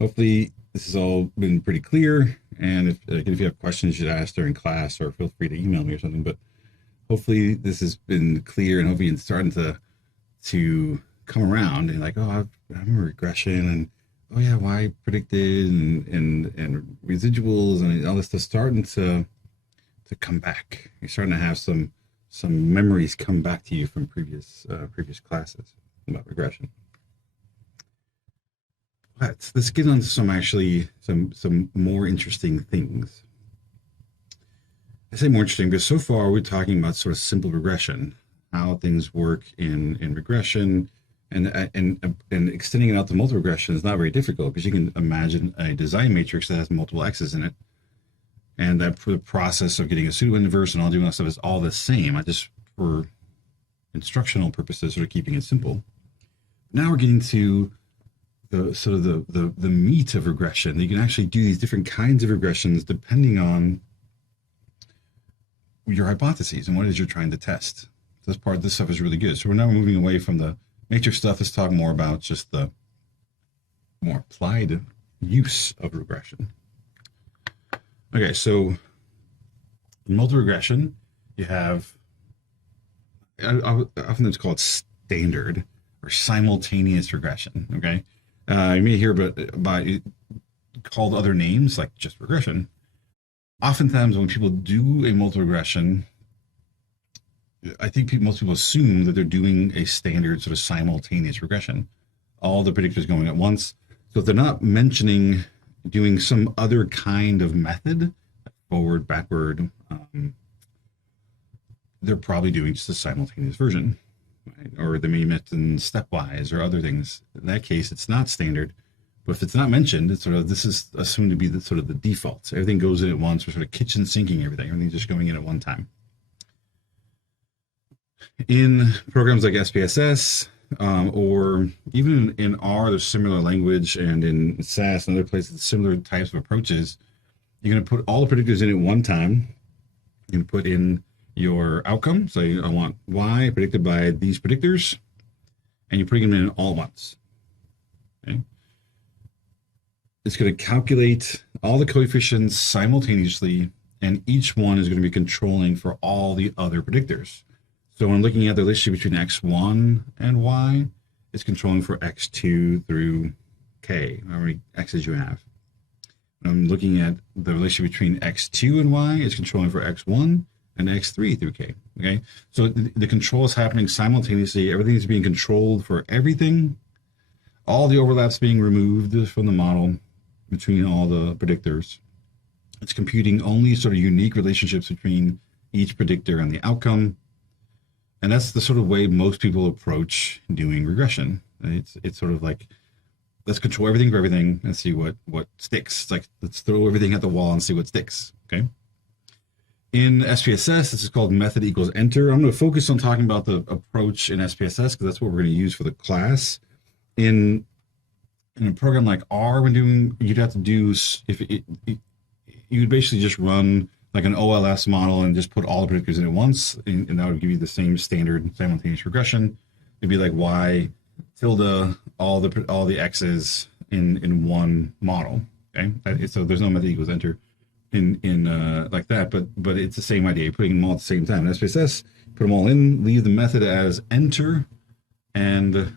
Hopefully this has all been pretty clear, and if you have questions you should ask during class, or feel free to email me or something, but hopefully this has been clear, and hopefully it's starting to come around and like, oh, I remember regression, and oh yeah, y predicted, and residuals, and all this stuff starting to come back. You're starting to have some memories come back to you from previous classes about regression. Let's get on to some more interesting things. I say more interesting because so far we're talking about sort of simple regression, how things work in regression, and extending it out to multiple regression is not very difficult, because you can imagine a design matrix that has multiple x's in it, and that for the process of getting a pseudo-inverse and all doing that stuff is all the same. I just, for instructional purposes, sort of keeping it simple. Now we're getting to the meat of regression. You can actually do these different kinds of regressions depending on your hypotheses and what it is you're trying to test. So this part of this stuff is really good. So we're now moving away from the matrix stuff. Let's talk more about just the more applied use of regression. Okay, so in multiple regression, you have, often it's called standard or simultaneous regression. Okay, you may hear about it called other names like just regression. Oftentimes when people do a multiple regression, I think most people assume that they're doing a standard sort of simultaneous regression, all the predictors going at once. So if they're not mentioning doing some other kind of method, forward, backward, they're probably doing just a simultaneous version, right? Or they may mention stepwise or other things. In that case, it's not standard. But if it's not mentioned, it's sort of, this is assumed to be the sort of the default. So everything goes in at once. We're sort of kitchen sinking everything. Everything's just going in at one time. In programs like SPSS, or even in R, there's similar language, and in SAS and other places, similar types of approaches. You're going to put all the predictors in at one time. You're going to put in your outcome. So I want Y predicted by these predictors, and you're putting them in all at once. Okay. It's going to calculate all the coefficients simultaneously, and each one is going to be controlling for all the other predictors. So when looking at the relationship between x1 and y, it's controlling for x2 through k, how many x's you have. When I'm looking at the relationship between x2 and y, it's controlling for x1 and x3 through k. Okay, so the control is happening simultaneously. Everything's being controlled for everything. All the overlaps being removed from the model between all the predictors. It's computing only sort of unique relationships between each predictor and the outcome. And that's the sort of way most people approach doing regression. It's sort of like, let's control everything for everything and see what sticks. It's like, let's throw everything at the wall and see what sticks, okay? In SPSS, this is called method equals enter. I'm going to focus on talking about the approach in SPSS because that's what we're going to use for the class. In a program like R, you'd have to do, you'd basically just run like an OLS model and just put all the predictors in at once, and that would give you the same standard simultaneous regression. It'd be like y tilde all the x's in one model. Okay, so there's no method equals enter in like that, but it's the same idea. You're putting them all at the same time. In SPSS, put them all in, leave the method as enter, and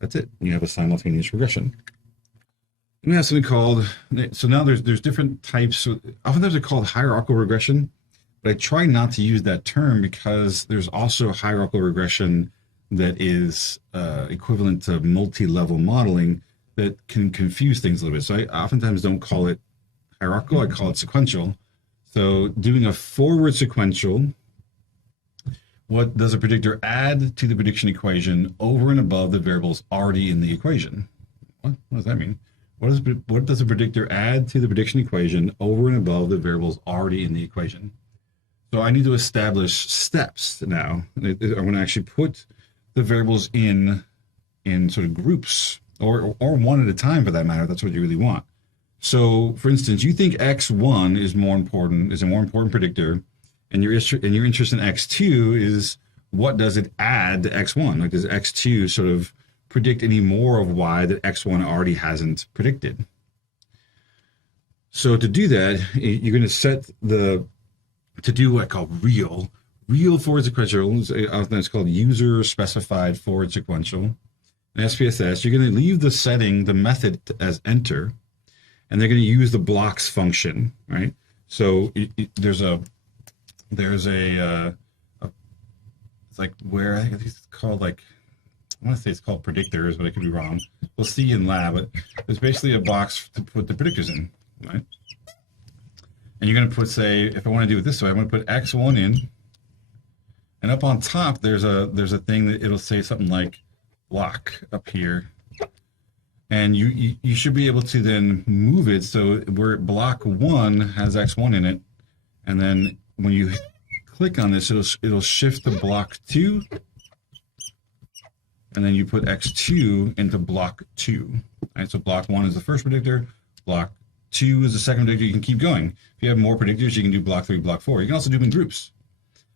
that's it. You have a simultaneous regression. And we have something called, so now there's different types. Oftentimes they're called hierarchical regression, but I try not to use that term because there's also hierarchical regression that is equivalent to multi-level modeling that can confuse things a little bit. So I oftentimes don't call it hierarchical, I call it sequential. So doing a forward sequential, what does a predictor add to the prediction equation over and above the variables already in the equation? What does that mean? What does a predictor add to the prediction equation over and above the variables already in the equation? So I need to establish steps now. I'm going to actually put the variables in sort of groups or one at a time for that matter. That's what you really want. So for instance, you think x1 is a more important predictor, and your interest in x2 is what does it add to x1? Like, does x2 sort of predict any more of y that x1 already hasn't predicted? So to do that, you're going to set to do what I call real forward sequential. Often it's called user specified forward sequential. In SPSS, you're going to leave the method as enter, and they're going to use the blocks function, right? So there's it's like where I think it's called, like, I want to say it's called predictors, but I could be wrong. We'll see in lab, but there's basically a box to put the predictors in, right? And you're going to put, say, if I want to do it this way, I'm going to put x1 in, and up on top there's a thing that it'll say something like block up here, and you should be able to then move it so where block 1 has x1 in it, and then when you click on this, it'll shift to block 2, and then you put x2 into block 2. Right, so block 1 is the first predictor, block 2 is the second predictor. You can keep going. If you have more predictors, you can do block 3, block 4. You can also do them in groups.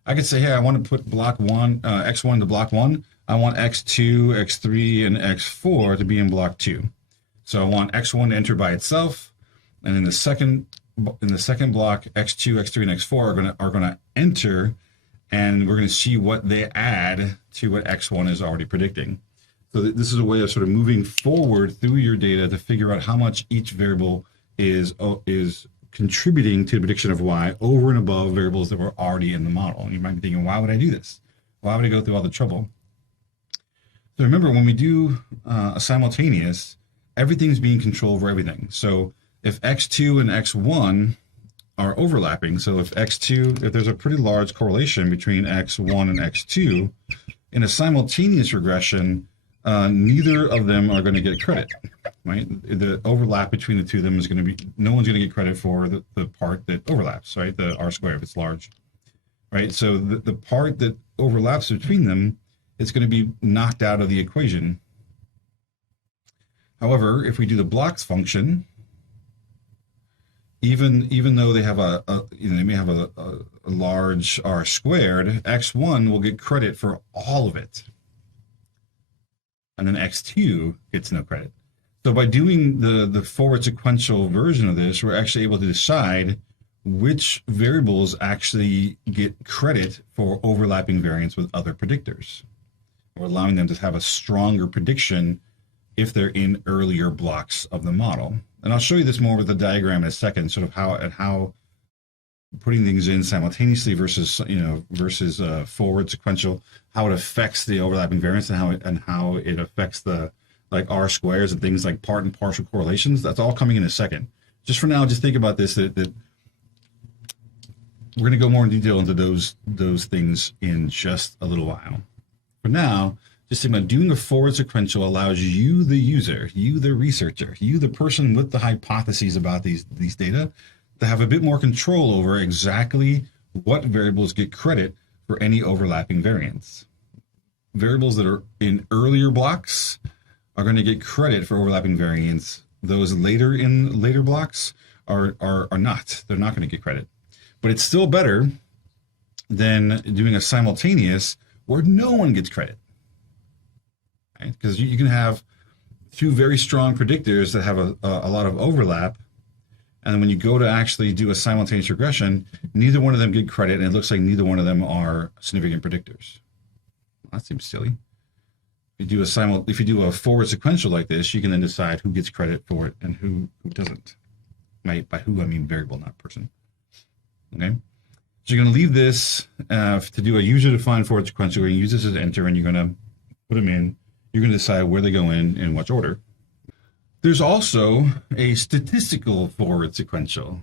I could say, hey, I want to put block 1, x1 into block 1. I want x2, x3, and x4 to be in block 2. So I want x1 to enter by itself, and in the second block, x2, x3, and x4 are gonna enter, and we're gonna see what they add to what x1 is already predicting. So this is a way of sort of moving forward through your data to figure out how much each variable is contributing to the prediction of y over and above variables that were already in the model. And you might be thinking, why would I do this? Why would I go through all the trouble? So remember, when we do a simultaneous, everything's being controlled over everything. So if x2 and x1 are overlapping, so if there's a pretty large correlation between x1 and x2, in a simultaneous regression, neither of them are going to get credit, right? The overlap between the two of them is going to be, no one's going to get credit for the part that overlaps, right? The r squared, if it's large, right? So the part that overlaps between them is going to be knocked out of the equation. However, if we do the blocks function, even though they have they may have a large r squared, x1 will get credit for all of it, and then x2 gets no credit. So by doing the forward sequential version of this, we're actually able to decide which variables actually get credit for overlapping variance with other predictors, or allowing them to have a stronger prediction if they're in earlier blocks of the model. And I'll show you this more with the diagram in a second, sort of how putting things in simultaneously versus forward sequential, how it affects the overlapping variance, and how it affects the like r squares and things like part and partial correlations. That's all coming in a second. Just for now, just think about this, that we're going to go more in detail into those things in just a little while. For now, just think about doing a forward sequential allows you, the user, you, the researcher, you, the person with the hypotheses about these data, to have a bit more control over exactly what variables get credit for any overlapping variance. Variables that are in earlier blocks are going to get credit for overlapping variance. Those later blocks are not. They're not going to get credit. But it's still better than doing a simultaneous where no one gets credit. Right? Because you can have two very strong predictors that have a lot of overlap, and then when you go to actually do a simultaneous regression, neither one of them get credit, and it looks like neither one of them are significant predictors. Well, that seems silly. If you do a forward sequential like this, you can then decide who gets credit for it and who doesn't. By who, I mean variable, not person. Okay? So you're going to leave this to do a user-defined forward sequential. You're going to use this as enter, and you're going to put them in. You're going to decide where they go in which order. There's also a statistical forward sequential.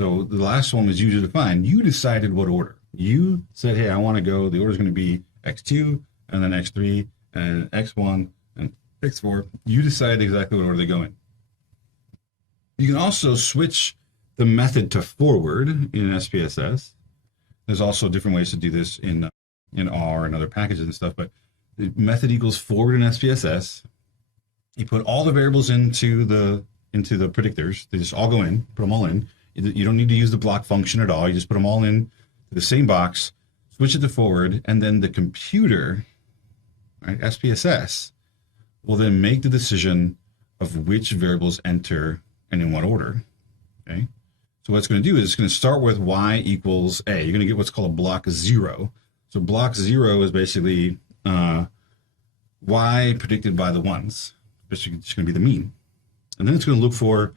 So the last one was user-defined. You decided what order. You said, hey, I want to go, the order is going to be x2, and then x3, and x1, and x4. You decide exactly what order they go in. You can also switch the method to forward in SPSS. There's also different ways to do this in R and other packages and stuff, but the method equals forward in SPSS. You put all the variables into the predictors. They just all go in, put them all in. You don't need to use the block function at all. You just put them all in to the same box, switch it to forward, and then the computer, right, SPSS, will then make the decision of which variables enter and in what order. Okay. So what it's going to do is it's going to start with y equals a. You're going to get what's called a block 0. So block 0 is basically y predicted by the ones. It's going to be the mean. And then it's going to look for,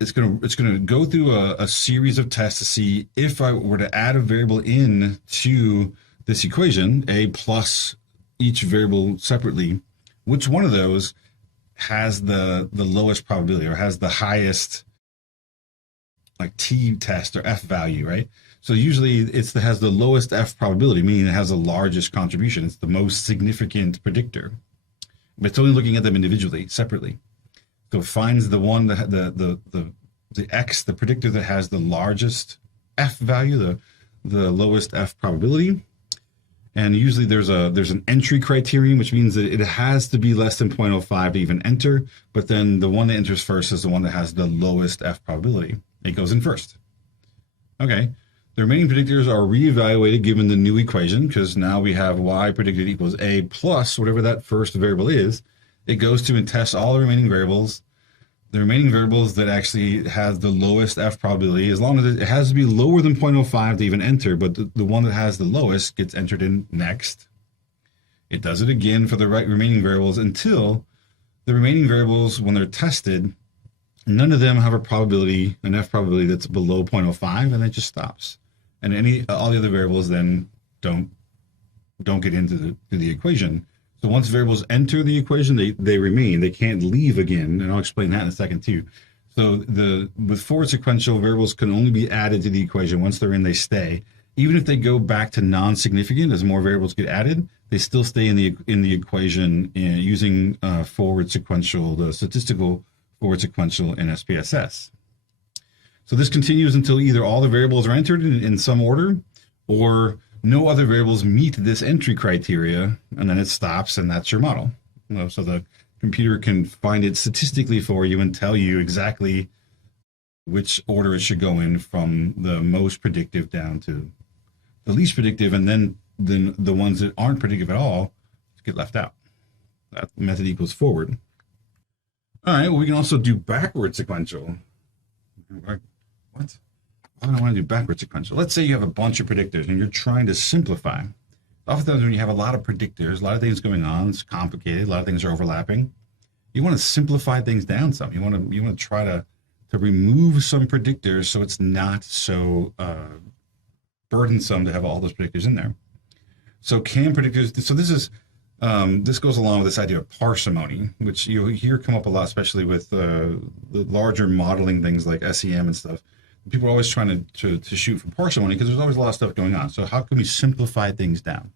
it's going to go through a series of tests to see if I were to add a variable in to this equation, a plus each variable separately, which one of those has the lowest probability or has the highest like t test or f value, right? So usually has the lowest f probability, meaning it has the largest contribution. It's the most significant predictor. But it's only looking at them individually, separately. So it finds the one that the x, the predictor that has the largest f value, the lowest f probability. And usually there's an entry criterion, which means that it has to be less than 0.05 to even enter. But then the one that enters first is the one that has the lowest f probability. It goes in first. Okay. The remaining predictors are reevaluated given the new equation, because now we have y predicted equals a plus whatever that first variable is. It goes to and tests all the remaining variables. The remaining variables that actually has the lowest f probability, as long as it has to be lower than 0.05 to even enter, but the one that has the lowest gets entered in next. It does it again for the remaining variables until the remaining variables, when they're tested, none of them have a probability, an f probability that's below 0.05, and it just stops. And all the other variables then don't get into the equation. So once variables enter the equation, they remain. They can't leave again, and I'll explain that in a second too. So with forward sequential, variables can only be added to the equation. Once they're in, they stay. Even if they go back to non-significant, as more variables get added, they still stay in the equation using forward sequential, the statistical forward sequential in SPSS. So this continues until either all the variables are entered in some order, or no other variables meet this entry criteria, and then it stops, and that's your model. So the computer can find it statistically for you and tell you exactly which order it should go in, from the most predictive down to the least predictive, and then the ones that aren't predictive at all get left out. That method equals forward. All right, well, we can also do backward sequential. What? Why do I want to do backward sequential? Let's say you have a bunch of predictors and you're trying to simplify. Oftentimes when you have a lot of predictors, a lot of things going on, it's complicated, a lot of things are overlapping. You want to simplify things down some. You want to try to remove some predictors so it's not so burdensome to have all those predictors in there. So can predictors, so this goes along with this idea of parsimony, which you hear come up a lot, especially with the larger modeling things like SEM and stuff. People are always trying to shoot for parsimony because there's always a lot of stuff going on. So how can we simplify things down?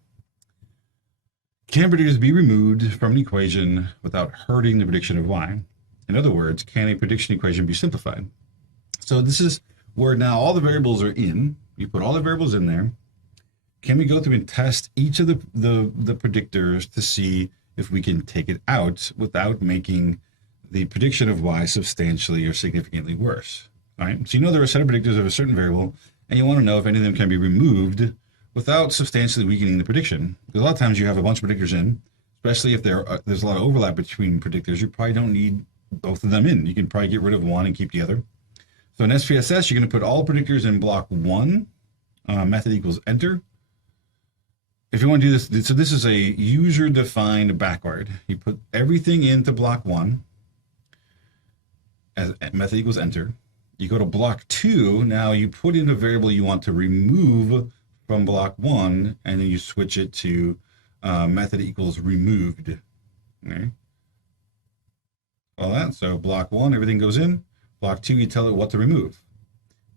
Can predictors be removed from an equation without hurting the prediction of y? In other words, can a prediction equation be simplified? So this is where now all the variables are in, You put all the variables in there. Can we go through and test each of the predictors to see if we can take it out without making the prediction of y substantially or significantly worse? All right. So you know there are a set of predictors of a certain variable, and you want to know if any of them can be removed without substantially weakening the prediction. Because a lot of times you have a bunch of predictors in, especially if there's a lot of overlap between predictors, you probably don't need both of them in. You can probably get rid of one and keep the other. So in SPSS, you're going to put all predictors in block 1, method equals enter. If you want to do this, so this is a user-defined backward. You put everything into block 1 as method equals enter. You go to block 2, now you put in a variable you want to remove from block 1, and then you switch it to method equals removed. Okay. All that, so block 1, everything goes in. Block 2, you tell it what to remove.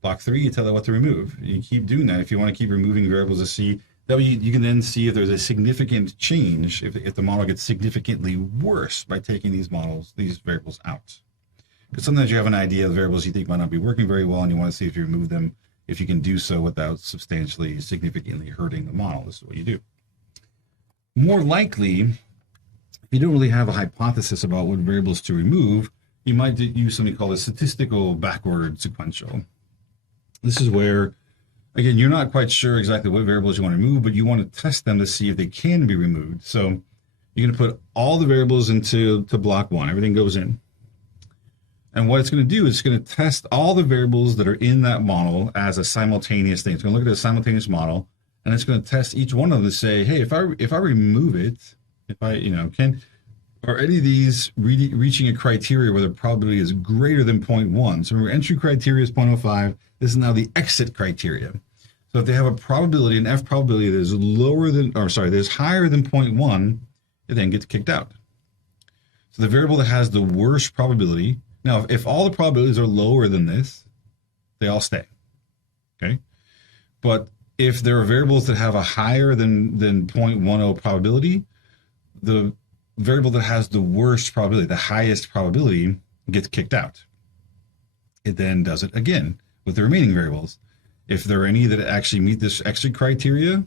Block 3, you tell it what to remove. You keep doing that if you want to keep removing variables to see. That way you can then see if there's a significant change, if the model gets significantly worse by taking these variables out. Because sometimes you have an idea of variables you think might not be working very well, and you want to see if you remove them, if you can do so without substantially, significantly hurting the model. This is what you do. More likely, if you don't really have a hypothesis about what variables to remove, you might use something called a statistical backward sequential. This is where, again, you're not quite sure exactly what variables you want to remove, but you want to test them to see if they can be removed. So you're going to put all the variables into block 1. Everything goes in. And what it's going to do is it's going to test all the variables that are in that model as a simultaneous thing. It's going to look at a simultaneous model, and it's going to test each one of them to say, hey, if I remove it, are any of these reaching a criteria where the probability is greater than 0.1? So remember, entry criteria is 0.05. This is now the exit criteria. So if they have a probability, an F probability that is higher than 0.1, it then gets kicked out. So the variable that has the worst probability, now if all the probabilities are lower than this, they all stay. Okay. But if there are variables that have a higher than 0.10 probability, the variable that has the worst probability, the highest probability, gets kicked out. It then does it again with the remaining variables. If there are any that actually meet this exit criteria,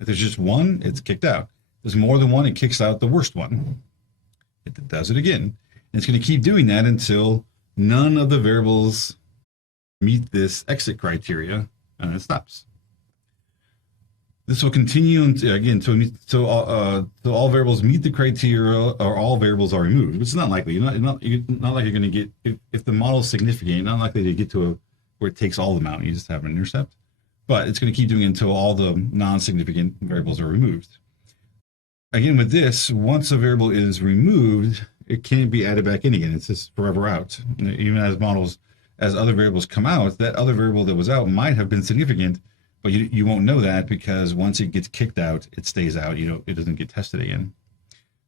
if there's just one, it's kicked out. If there's more than one, it kicks out the worst one. It does it again. And it's going to keep doing that until none of the variables meet this exit criteria, and it stops. This will continue again until all variables meet the criteria or all variables are removed. It's not likely. You're not like you're going to get, if the model is significant, you're not likely to get to where it takes all of them out. You just have an intercept. But it's going to keep doing it until all the non-significant variables are removed. Again, with this, once a variable is removed, it can't be added back in again. It's just forever out. Even as other variables come out, that other variable that was out might have been significant, but you won't know that because once it gets kicked out, it stays out. It doesn't get tested again.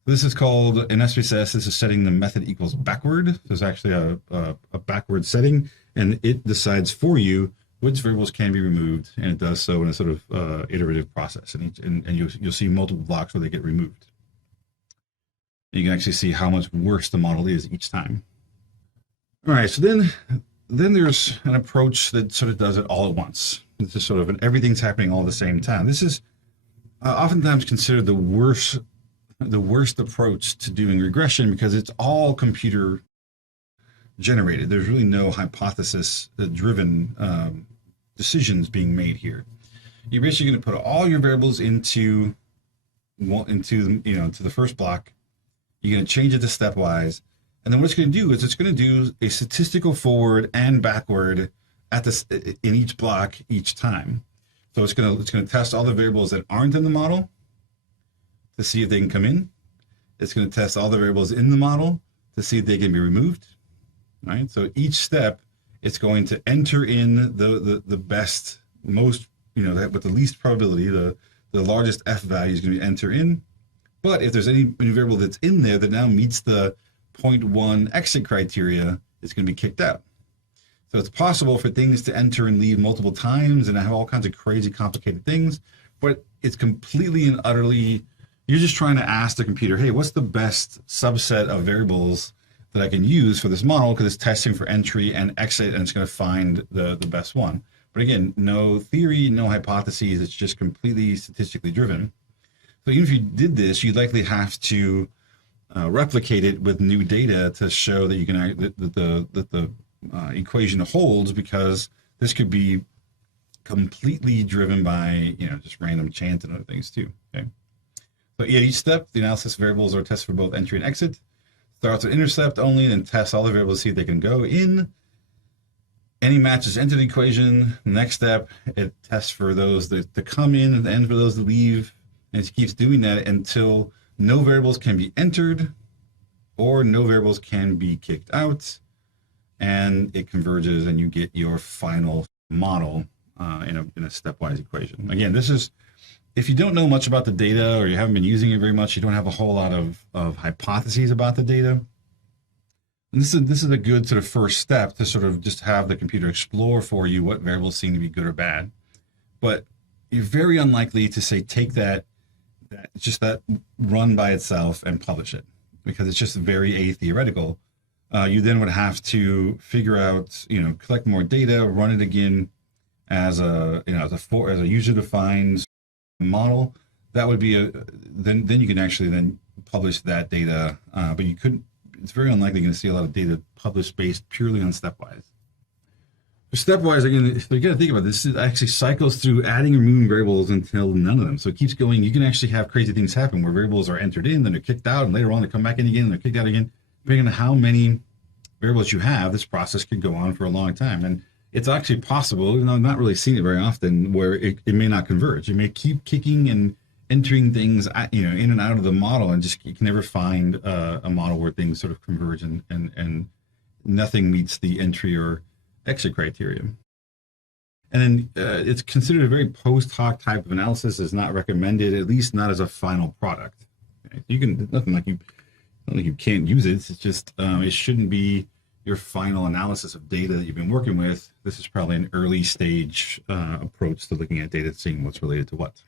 This is called, in SPSS, this is setting the method equals backward. There's actually a backward setting, and it decides for you which variables can be removed, and it does so in a sort of iterative process. And you'll see multiple blocks where they get removed. You can actually see how much worse the model is each time. All right, so then there's an approach that sort of does it all at once. It's just sort of everything's happening all at the same time. This is oftentimes considered the worst approach to doing regression because it's all computer generated. There's really no hypothesis-driven decisions being made here. You're basically going to put all your variables into the first block. You're going to change it to stepwise, and then what it's going to do is it's going to do a statistical forward and backward in each block each time. So it's going to test all the variables that aren't in the model to see if they can come in. It's going to test all the variables in the model to see if they can be removed. Right. So each step, it's going to enter in the best, most, with the least probability, the largest F value is going to enter in. But if there's any variable that's in there that now meets the 0.1 exit criteria, it's going to be kicked out. So it's possible for things to enter and leave multiple times and have all kinds of crazy complicated things, but it's completely and utterly, you're just trying to ask the computer, hey, what's the best subset of variables that I can use for this model, because it's testing for entry and exit, and it's going to find the best one. But again, no theory, no hypotheses. It's just completely statistically driven. So even if you did this, you'd likely have to replicate it with new data to show that you can that the equation holds, because this could be completely driven by just random chance and other things too. Okay. So yeah, each step, the analysis variables are tested for both entry and exit. Starts with intercept only, then tests all the variables to see if they can go in. Any matches enter the equation. Next step, it tests for those that to come in, and then for those to leave. And it keeps doing that until no variables can be entered or no variables can be kicked out. And it converges and you get your final model in a stepwise equation. Again, this is, if you don't know much about the data or you haven't been using it very much, you don't have a whole lot of hypotheses about the data. And this is a good sort of first step to sort of just have the computer explore for you what variables seem to be good or bad. But you're very unlikely to say take that run by itself and publish it, because it's just very atheoretical. You then would have to figure out, collect more data, run it again as a user-defined model. That would be then you can actually then publish that data, but you couldn't. It's very unlikely you're going to see a lot of data published based purely on stepwise. Stepwise, again, you got to think about this. It actually cycles through adding or removing variables until none of them. So it keeps going. You can actually have crazy things happen where variables are entered in, then they're kicked out, and later on they come back in again, and they're kicked out again. Depending on how many variables you have, this process could go on for a long time. And it's actually possible, even though I've not really seen it very often, where it may not converge. You may keep kicking and entering things in and out of the model, and just you can never find a model where things sort of converge and nothing meets the entry or exit criteria. And then it's considered a very post hoc type of analysis. Is not recommended, at least not as a final product. Okay? You can nothing like you can't use it. It's just it shouldn't be your final analysis of data that you've been working with. This is probably an early stage approach to looking at data, seeing what's related to what.